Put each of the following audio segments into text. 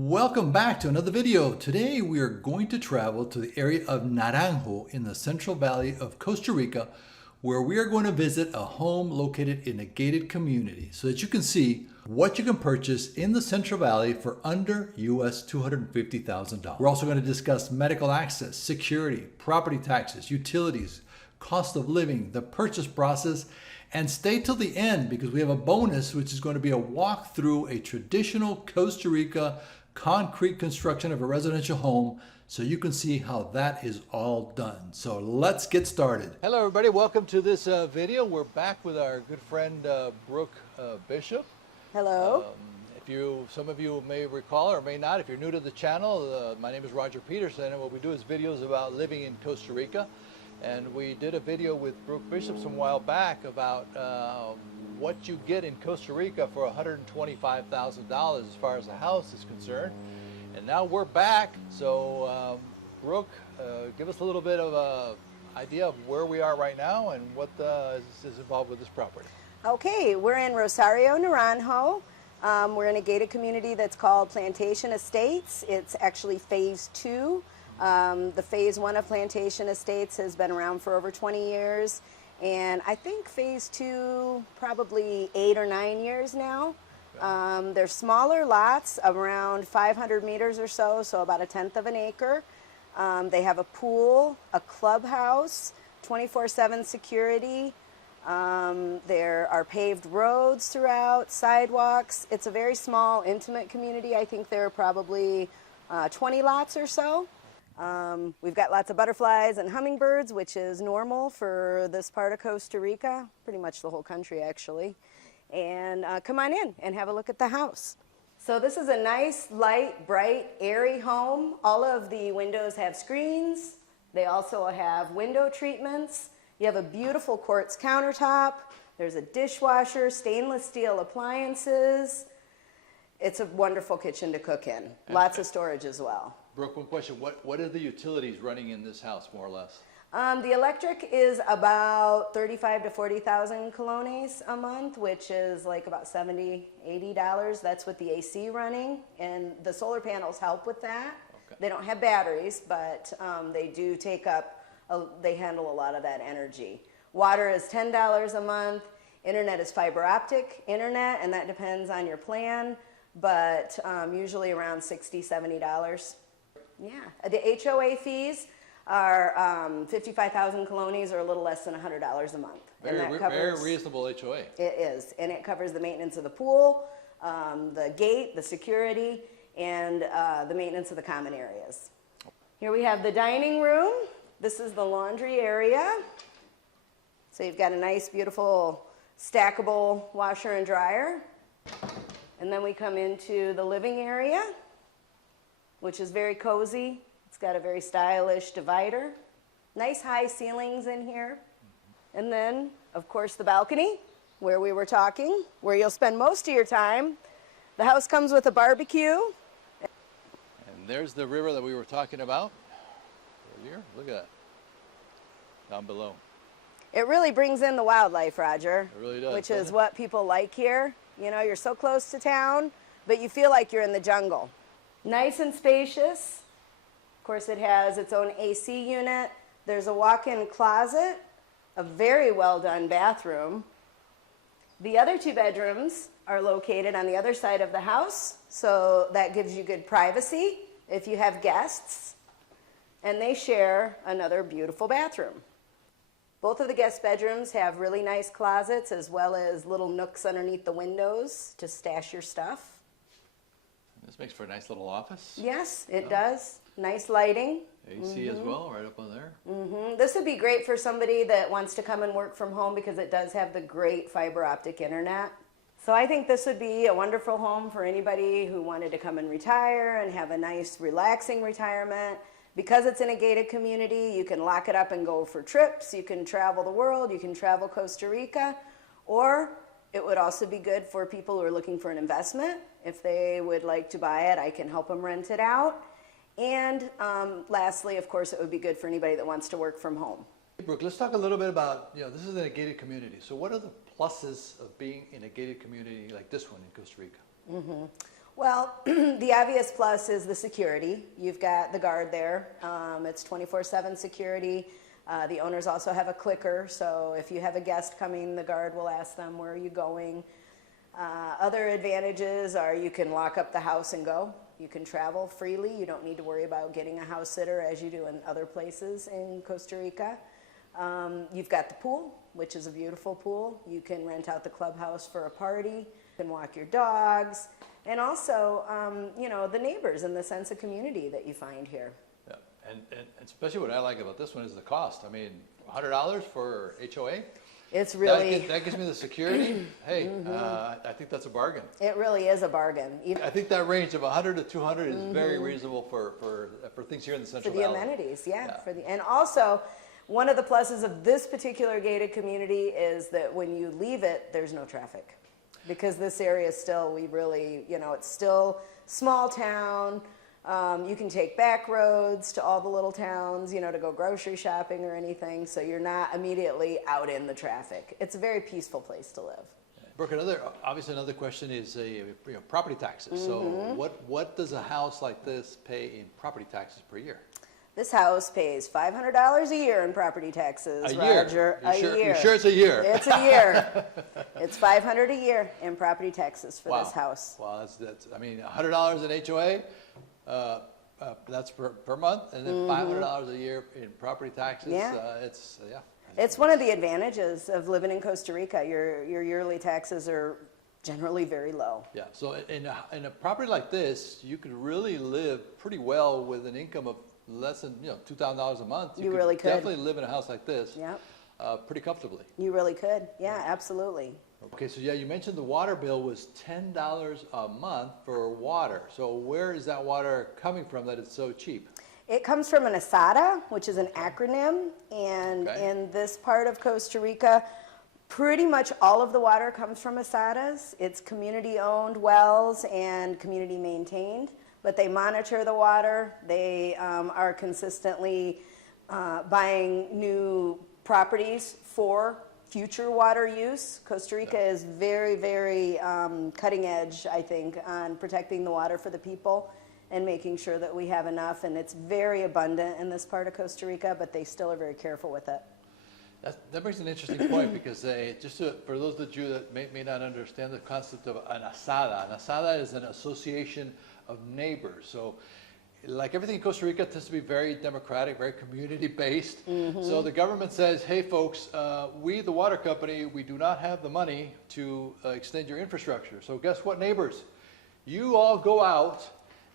Welcome back to another video. Today we are going to travel to the area of Naranjo in the Central Valley of Costa Rica, where we are going to visit a home located in a gated community so that you can see what you can purchase in the Central Valley for under US $250,000. We're also going to discuss medical access, security, property taxes, utilities, cost of living, the purchase process, and stay till the end because we have a bonus, which is going to be a walk through a traditional Costa Rica concrete construction of a residential home so you can see how that is all done. So let's get started. Hello everybody, welcome to this video. We're back with our good friend Brooke Bishop. Hello. Some of you may recall or may not, if you're new to the channel, my name is Roger Peterson, and what we do is videos about living in Costa Rica. And we did a video with Brooke Bishop some while back about what you get in Costa Rica for $125,000 as far as a house is concerned. And now we're back. So Brooke, give us a little bit of an idea of where we are right now and what is involved with this property. Okay, we're in Rosario, Naranjo. We're in a gated community that's called Plantation Estates. It's actually phase 2. The phase 1 of Plantation Estates has been around for over 20 years, and I think phase 2 probably 8 or 9 years now. They're smaller lots, around 500 meters or so, so about 1/10 of an acre. They have a pool, a clubhouse, 24/7 security. There are paved roads throughout, sidewalks. It's a very small, intimate community. I think there are probably 20 lots or so. We've got lots of butterflies and hummingbirds, which is normal for this part of Costa Rica, pretty much the whole country actually. And come on in and have a look at the house. So this is a nice, light, bright, airy home. All of the windows have screens. They also have window treatments. You have a beautiful quartz countertop. There's a dishwasher, stainless steel appliances. It's a wonderful kitchen to cook in. Lots of storage as well. Brooke, one question. What are the utilities running in this house, more or less? The electric is about 35 to 40,000 colones a month, which is like about $70, $80. That's with the AC running, and the solar panels help with that. Okay. They don't have batteries, but they do take up, they handle a lot of that energy. Water is $10 a month. Internet is fiber optic internet, and that depends on your plan, but usually around $60, $70. Yeah, the HOA fees are 55,000 colones, or a little less than $100 a month. Very reasonable HOA. It is, and it covers the maintenance of the pool, the gate, the security, and the maintenance of the common areas. Here we have the dining room. This is the laundry area. So you've got a nice, beautiful, stackable washer and dryer. And then we come into the living area, which is very cozy. It's got a very stylish divider. Nice high ceilings in here. And then, of course, the balcony, where we were talking, where you'll spend most of your time. The house comes with a barbecue. And there's the river that we were talking about earlier. Look at that, down below. It really brings in the wildlife, Roger. It really does. Which is what people like here. You know, you're so close to town, but you feel like you're in the jungle. Nice and spacious. Of course, it has its own AC unit. There's a walk-in closet, a very well done bathroom. The other 2 bedrooms are located on the other side of the house, so that gives you good privacy if you have guests. And they share another beautiful bathroom. Both of the guest bedrooms have really nice closets, as well as little nooks underneath the windows to stash your stuff. This makes for a nice little office. Yes, it does. Nice lighting. AC as well, right up on there. This would be great for somebody that wants to come and work from home because it does have the great fiber optic internet. So I think this would be a wonderful home for anybody who wanted to come and retire and have a nice, relaxing retirement. Because it's in a gated community, you can lock it up and go for trips. You can travel the world. You can travel Costa Rica. Or it would also be good for people who are looking for an investment. If they would like to buy it, I can help them rent it out. And lastly, of course, it would be good for anybody that wants to work from home. Brooke, let's talk a little bit about, this is in a gated community. So what are the pluses of being in a gated community like this one in Costa Rica? Well, the obvious plus is the security. You've got the guard there. It's 24/7 security. The owners also have a clicker, so if you have a guest coming, the guard will ask them, where are you going? Other advantages are you can lock up the house and go. You can travel freely. You don't need to worry about getting a house sitter as you do in other places in Costa Rica. You've got the pool, which is a beautiful pool. You can rent out the clubhouse for a party. You can walk your dogs. And also, the neighbors and the sense of community that you find here. Yeah, and especially what I like about this one is the cost. I mean, $100 for HOA? It's really... That gives me the security. Hey, I think that's a bargain. It really is a bargain. I think that range of 100 to 200 is very reasonable for things here in the Central Valley. For the amenities, yeah. And also, one of the pluses of this particular gated community is that when you leave it, there's no traffic. Because this area is still, it's still small town. You can take back roads to all the little towns, to go grocery shopping or anything. So you're not immediately out in the traffic. It's a very peaceful place to live. Brooke, another question is property taxes. So what does a house like this pay in property taxes per year? This house pays $500 a year in property taxes, Roger. You're sure it's a year? It's a year. It's $500 a year in property taxes for this house. Wow, that's $100 in HOA, that's per month, and then $500 a year in property taxes. It's one of the advantages of living in Costa Rica. Your yearly taxes are generally very low. Yeah, so in a property like this, you could really live pretty well with an income of less than $2,000 a month. You really could definitely live in a house like this. Pretty comfortably. You really could. Yeah, absolutely. Okay, so you mentioned the water bill was $10 a month for water. So where is that water coming from that it's so cheap? It comes from an ASADA, which is an acronym, and in this part of Costa Rica, pretty much all of the water comes from ASADAs. It's community-owned wells and community-maintained. But they monitor the water. They are consistently buying new properties for future water use. Costa Rica is very, very cutting edge, I think, on protecting the water for the people and making sure that we have enough. And it's very abundant in this part of Costa Rica, but they still are very careful with it. That brings an interesting point because for those of you that may not understand the concept of an asada is an association of neighbors. So like everything in Costa Rica, it tends to be very democratic, very community-based. So the government says, hey folks, we, the water company, we do not have the money to extend your infrastructure. So guess what, neighbors? You all go out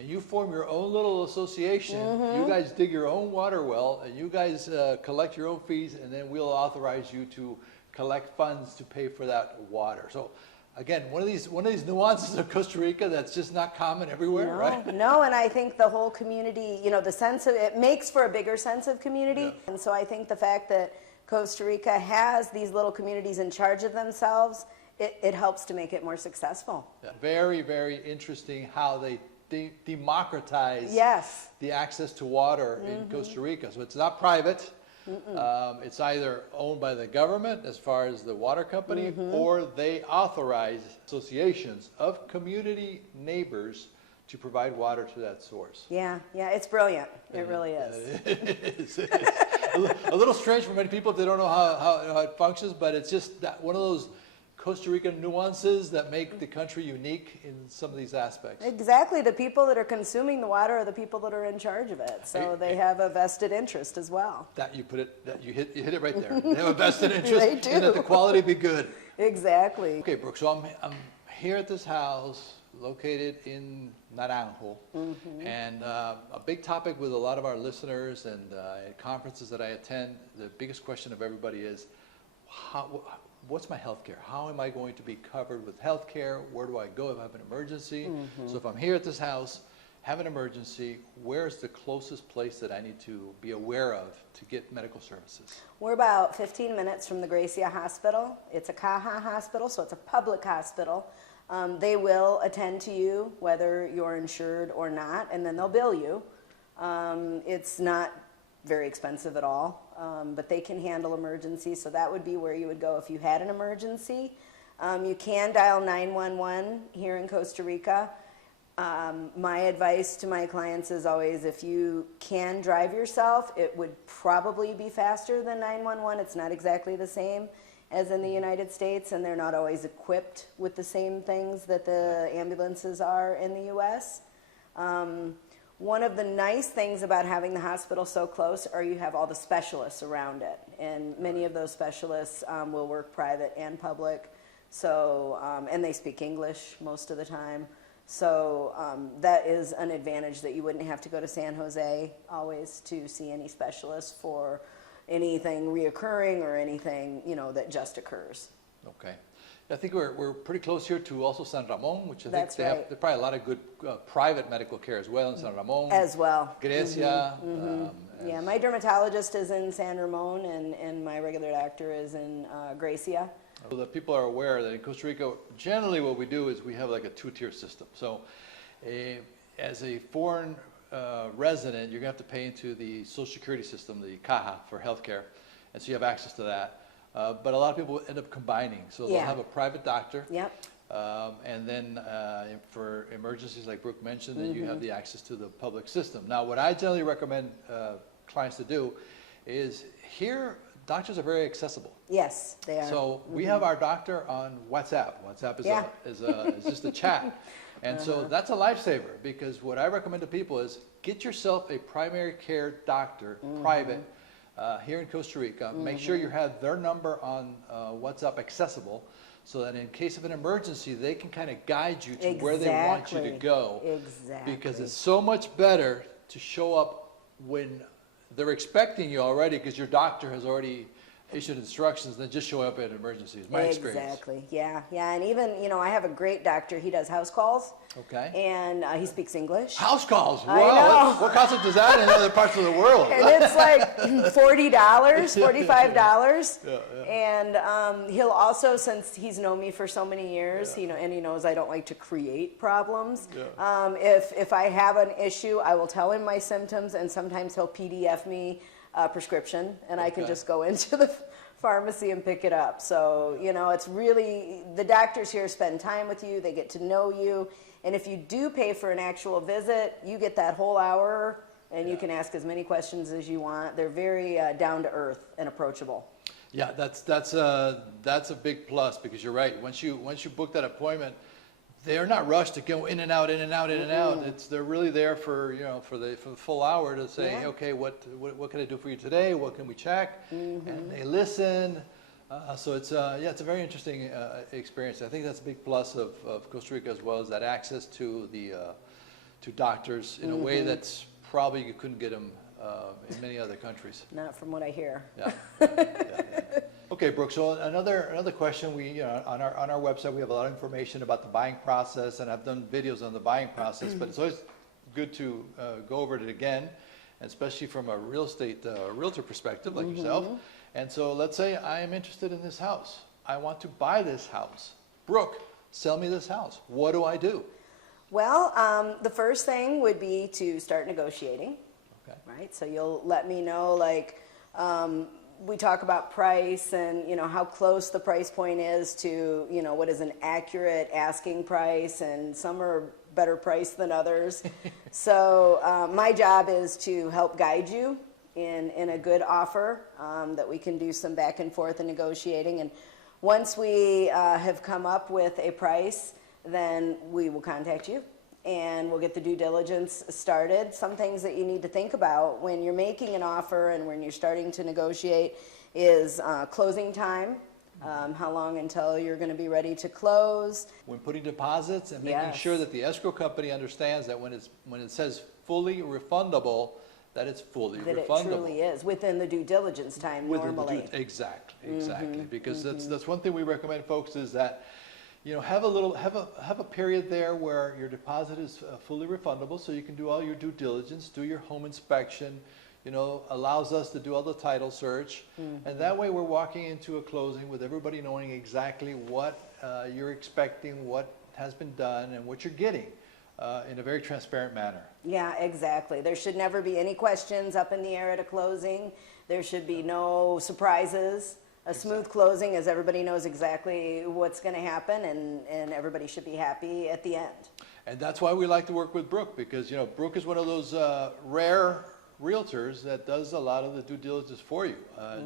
and you form your own little association. You guys dig your own water well, and you guys collect your own fees, and then we'll authorize you to collect funds to pay for that water. So again, one of these nuances of Costa Rica that's just not common everywhere, right? No, and I think the whole community, the sense of it makes for a bigger sense of community. And so I think the fact that Costa Rica has these little communities in charge of themselves, it helps to make it more successful. Very, very interesting how they democratize the access to water in Costa Rica. So it's not private. It's either owned by the government as far as the water company, or they authorize associations of community neighbors to provide water to that source. Yeah, it's brilliant. It really is. It's a little strange for many people if they don't know how it functions, but it's just one of those Costa Rican nuances that make the country unique in some of these aspects. Exactly. The people that are consuming the water are the people that are in charge of it. So they have a vested interest as well. You hit it right there. They have a vested interest in that the quality be good. Exactly. Okay, Brooke, so I'm here at this house located in Naranjo, and a big topic with a lot of our listeners and at conferences that I attend, the biggest question of everybody is, what's my health care? How am I going to be covered with health care? Where do I go if I have an emergency? So if I'm here at this house, have an emergency, where's the closest place that I need to be aware of to get medical services? We're about 15 minutes from the Gracia Hospital. It's a Caja hospital, so it's a public hospital. They will attend to you whether you're insured or not, and then they'll bill you. It's not very expensive at all, but they can handle emergencies, so that would be where you would go if you had an emergency. You can dial 911 here in Costa Rica. My advice to my clients is always, if you can drive yourself, it would probably be faster than 911. It's not exactly the same as in the United States, and they're not always equipped with the same things that the ambulances are in the U.S. One of the nice things about having the hospital so close are you have all the specialists around it, and many of those specialists will work private and public, so and they speak English most of the time. So that is an advantage, that you wouldn't have to go to San Jose always to see any specialist for anything reoccurring or anything, you know, that just occurs. Okay. I think we're pretty close here to also San Ramon, which I think That's right. there's probably a lot of good private medical care as well in San Ramon. As well. Grecia. Yeah, my dermatologist is in San Ramon, and my regular doctor is in Grecia. So that people are aware that in Costa Rica, generally what we do is we have like a two-tier system. So as a foreign resident, you're going to have to pay into the Social Security system, the Caja, for healthcare. And so you have access to that. But a lot of people end up combining. So they'll have a private doctor. Yep. And then for emergencies, like Brooke mentioned, then you have the access to the public system. Now, what I generally recommend clients to do is here, doctors are very accessible. Yes, they are. So we have our doctor on WhatsApp. WhatsApp is just a chat. And so that's a lifesaver, because what I recommend to people is get yourself a primary care doctor, private, here in Costa Rica. Make sure you have their number on WhatsApp accessible, so that in case of an emergency, they can kind of guide you to where they want you to go. Exactly. Because it's so much better to show up when they're expecting you already, because your doctor has already issued instructions, than just showing up at emergencies. My experience. Exactly. Yeah. And even, you know, I have a great doctor. He does house calls. Okay. And he speaks English. House calls. I Wow. know. What concept is that in other parts of the world? And it's like $40, $45. And he'll also, since he's known me for so many years, you know, and he knows I don't like to create problems. If I have an issue, I will tell him my symptoms, and sometimes he'll PDF me a prescription, and I can just go into the pharmacy and pick it up. So, you know, it's really, the doctors here spend time with you, they get to know you, and if you do pay for an actual visit, you get that whole hour, and you can ask as many questions as you want. They're very down to earth and approachable. Yeah, that's a big plus, because you're right. Once you book that appointment, they're not rushed to go in and out, in and out, in and out. They're really there for, you know, for the full hour to say, okay, what can I do for you today? What can we check? And they listen. So it's it's a very interesting experience. I think that's a big plus of Costa Rica, as well as that access to the to doctors in a way that's probably you couldn't get them in many other countries. Not from what I hear. Yeah. Okay, Brooke. So another question. We on our website we have a lot of information about the buying process, and I've done videos on the buying process. But it's always good to go over it again, especially from a real estate realtor perspective, like yourself. And so let's say I am interested in this house. I want to buy this house. Brooke, sell me this house. What do I do? Well, the first thing would be to start negotiating. Okay. Right. So you'll let me know, like. We talk about price and, you know, how close the price point is to, you know, what is an accurate asking price, and some are better priced than others. So my job is to help guide you in a good offer, that we can do some back and forth and negotiating. And once we have come up with a price, then we will contact you, and we'll get the due diligence started. Some things that you need to think about when you're making an offer and when you're starting to negotiate is closing time. How long until you're going to be ready to close? When putting deposits, and making sure that the escrow company understands that when it says fully refundable, that it's fully refundable. That it truly is within the due diligence time normally. Exactly. Because that's one thing we recommend, folks, is that, you know, have a period there where your deposit is fully refundable, so you can do all your due diligence, do your home inspection, you know, allows us to do all the title search, and that way we're walking into a closing with everybody knowing exactly what you're expecting, what has been done, and what you're getting in a very transparent manner. Yeah, exactly. There should never be any questions up in the air at a closing. There should be no surprises. A smooth closing, as everybody knows exactly what's going to happen, and everybody should be happy at the end. And that's why we like to work with Brooke, because, you know, Brooke is one of those rare realtors that does a lot of the due diligence for you.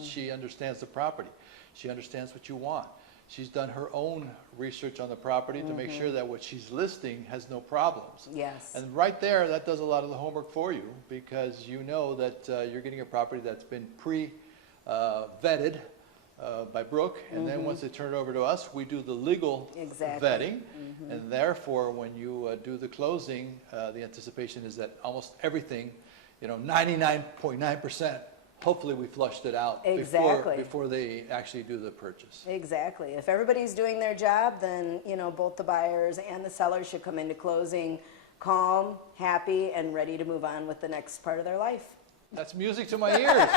She understands the property. She understands what you want. She's done her own research on the property to make sure that what she's listing has no problems. Yes. And right there, that does a lot of the homework for you, because you know that you're getting a property that's been pre-vetted by Brooke, and then once they turn it over to us, we do the legal vetting, and therefore, when you do the closing, the anticipation is that almost everything, you know, 99.9%, hopefully we flushed it out before they actually do the purchase. Exactly. If everybody's doing their job, then, you know, both the buyers and the sellers should come into closing calm, happy, and ready to move on with the next part of their life. That's music to my ears.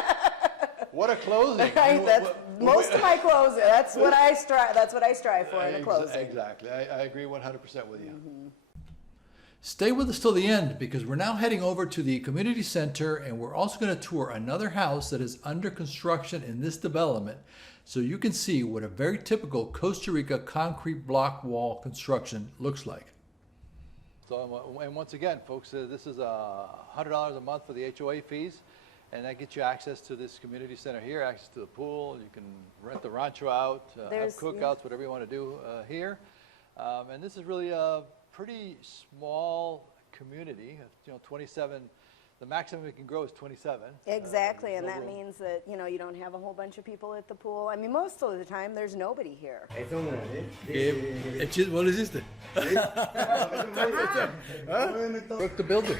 What a closing! Most of my closing. That's what I strive. That's what I strive for in a closing. Exactly. I agree 100% with you. Stay with us till the end, because we're now heading over to the community center, and we're also going to tour another house that is under construction in this development, so you can see what a very typical Costa Rica concrete block wall construction looks like. So, and once again, folks, this is $100 a month for the HOA fees, and that gets you access to this community center here, access to the pool. You can rent the rancho out, have cookouts, whatever you want to do here. And this is really a pretty small community. You know, 27. The maximum it can grow is 27. Exactly, and that means that, you know, you don't have a whole bunch of people at the pool. I mean, most of the time, there's nobody here. What is this? Brooke the builder.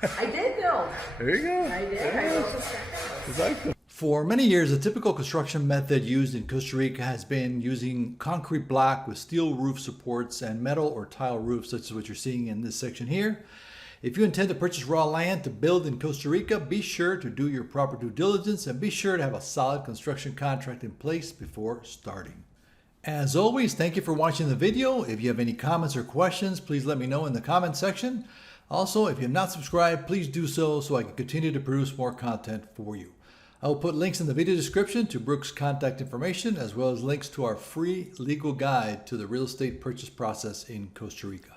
I did build. There you go. I did. I built the second. For many years, a typical construction method used in Costa Rica has been using concrete block with steel roof supports and metal or tile roofs, such as what you're seeing in this section here. If you intend to purchase raw land to build in Costa Rica, be sure to do your proper due diligence and be sure to have a solid construction contract in place before starting. As always, thank you for watching the video. If you have any comments or questions, please let me know in the comment section. Also, if you have not subscribed, please do so I can continue to produce more content for you. I will put links in the video description to Brooke's contact information, as well as links to our free legal guide to the real estate purchase process in Costa Rica.